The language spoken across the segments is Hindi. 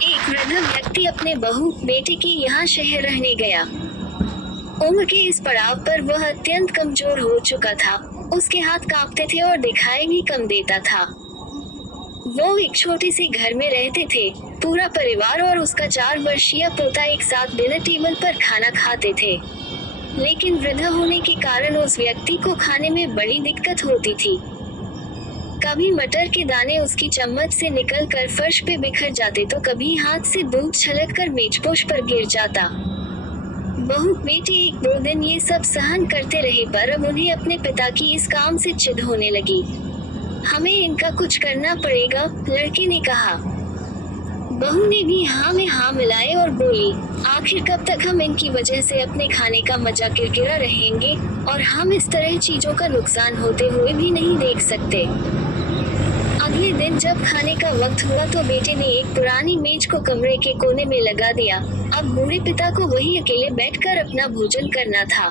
एक वृद्ध व्यक्ति अपने बहू बेटे के यहाँ शहर रहने गया। उम्र के इस पड़ाव पर वह अत्यंत कमजोर हो चुका था। उसके हाथ कांपते थे और दिखाई भी कम देता था। वो एक छोटे से घर में रहते थे। पूरा परिवार और उसका 4 वर्षीय पोता एक साथ डिनर टेबल पर खाना खाते थे। लेकिन वृद्ध होने के कारण उस व्यक्ति को खाने में बड़ी दिक्कत होती थी। कभी मटर के दाने उसकी चम्मच से निकलकर फर्श पे बिखर जाते तो कभी हाथ से दूध छलककर मेजपोश पर गिर जाता। बहू बेटे 1-2 दिन ये सब सहन करते रहे, पर अब उन्हें अपने पिता की इस काम से चिढ़ होने लगी। हमें इनका कुछ करना पड़ेगा, लड़के ने कहा। बहू ने भी हाँ में हाँ मिलाए और बोली, आखिर कब तक हम इनकी वजह से अपने खाने का मजा किरकिरा रहेंगे, और हम इस तरह चीजों का नुकसान होते हुए भी नहीं देख सकते। अगले दिन जब खाने का वक्त हुआ तो बेटे ने एक पुरानी मेज को कमरे के कोने में लगा दिया। अब बूढ़े पिता को वही अकेले बैठकर अपना भोजन करना था।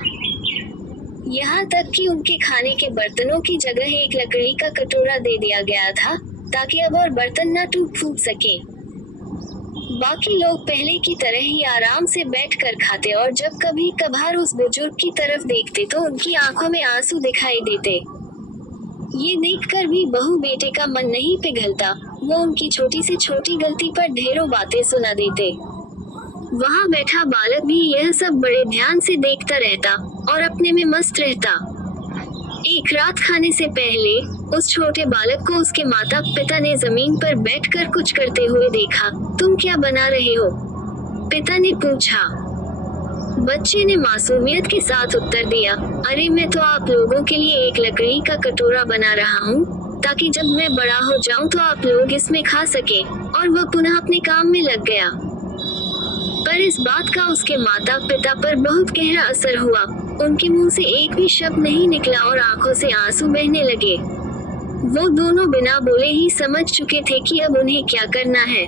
यहाँ तक कि उनके खाने के बर्तनों की जगह एक लकड़ी का कटोरा दे दिया गया था, ताकि अब और बर्तन न टूट फूट सके। बाकी लोग पहले की तरह ही आराम से बैठकर खाते और जब कभी कभार उस बुजुर्ग की तरफ देखते तो उनकी आंखों में आंसू दिखाई देते। ये देखकर भी बहू बेटे का मन नहीं पिघलता। वो उनकी छोटी से छोटी गलती पर ढेरों बातें सुना देते। वहाँ बैठा बालक भी यह सब बड़े ध्यान से देखता रहता और अपने में मस्त रहता। एक रात खाने से पहले उस छोटे बालक को उसके माता पिता ने जमीन पर बैठकर कुछ करते हुए देखा। तुम क्या बना रहे हो? पिता ने पूछा। बच्चे ने मासूमियत के साथ उत्तर दिया, अरे मैं तो आप लोगों के लिए एक लकड़ी का कटोरा बना रहा हूँ, ताकि जब मैं बड़ा हो जाऊँ तो आप लोग इसमें खा सके। और वह पुनः अपने काम में लग गया। पर इस बात का उसके माता पिता पर बहुत गहरा असर हुआ। उनके मुंह से एक भी शब्द नहीं निकला और आंखों से आंसू बहने लगे। वो दोनों बिना बोले ही समझ चुके थे कि अब उन्हें क्या करना है।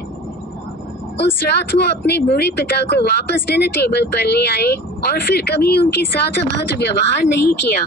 उस रात वो अपने बूढ़े पिता को वापस डिनर टेबल पर ले आए और फिर कभी उनके साथ अभद्र व्यवहार नहीं किया।